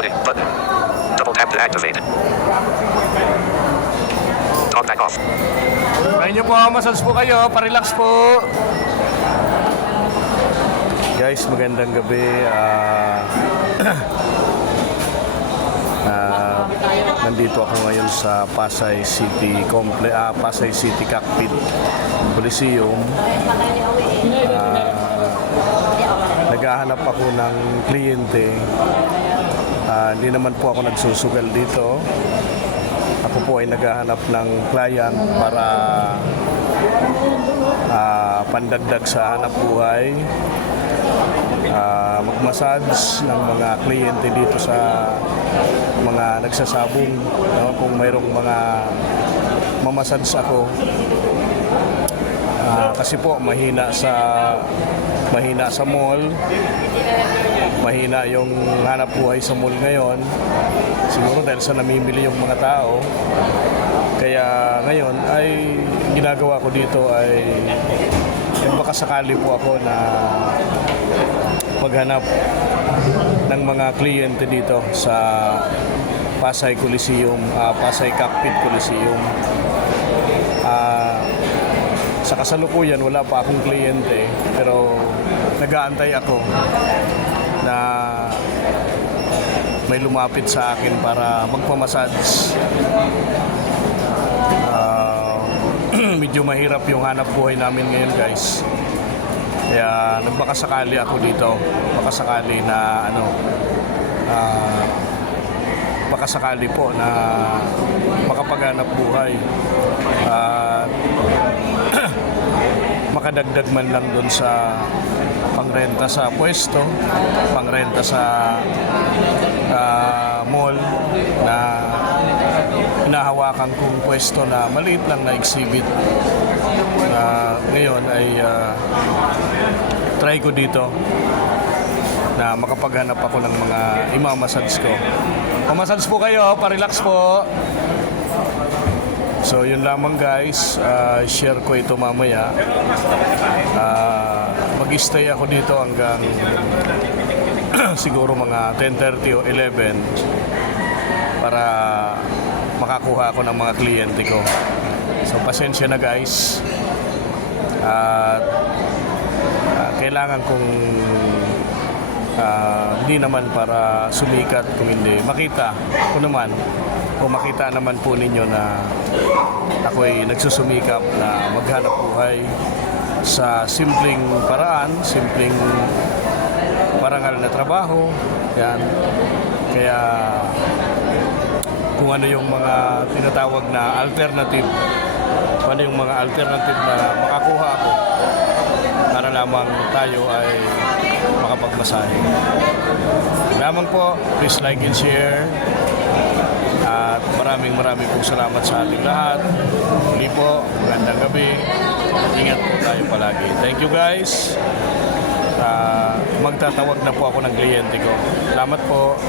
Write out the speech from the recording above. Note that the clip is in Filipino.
Recording button. Double tap to activate. Talk back off. Try nyo po, massage po kayo, parelax po. Guys, magandang gabi. Nandito ako ngayon sa Pasay City Pasay City Cockpit Coliseum. Naghahanap ako ng kliyente. Hindi naman po ako nagsusugal dito. Ako po ay naghahanap ng client para pandagdag sa hanap buhay, magmassage ng mga kliyente dito sa mga nagsasabong, no? Kung mayroong mga mamassage ako, kasi po mahina sa mall, mahina yung hanap buhay sa mall ngayon, siguro dahil sa namimili yung mga tao. Kaya ngayon ay ginagawa ko dito ay baka sakali po ako na maghanap ng mga kliyente dito sa Pasay Coliseum, Pasay Cockpit Coliseum. Sa kasalukuyan wala pa akong kliyente, pero nag-aantay ako na may lumapit sa akin para magpamassage. Medyo mahirap yung hanap buhay namin ngayon, guys. Kaya nagbakasakali ako dito. Bakasakali na bakasakali po na makapaghanap buhay. Makadagdag man lang dun sa pangrenta sa pwesto, pangrenta sa mall na hinahawakan kong pwesto na maliit lang na exhibit. Ngayon ay try ko dito na makapaghanap ako ng mga imamassage ko. Pamassage po kayo, parelax po. So yun lamang, guys, share ko ito mamaya. Mag-stay ako dito hanggang siguro mga 10:30 o 11 para makakuha ako ng mga kliyente ko. So pasensya na, guys. Kailangan kong hindi naman para sumikat, kung hindi makita ko naman o makita naman po ninyo na ako'y nagsusumikap na maghanap buhay sa simpleng paraan, simpleng parangal na trabaho. Yan. Kaya kung ano yung mga tinatawag na alternative, kung ano yung mga alternative na makakuha ako para lamang tayo ay makapagmasahe. Lamang po, please like and share. At maraming pong salamat sa ating lahat. Muli po, magandang gabi. Ingat po tayo palagi. Thank you, guys. Magtatawag na po ako ng kliyente ko. Salamat po.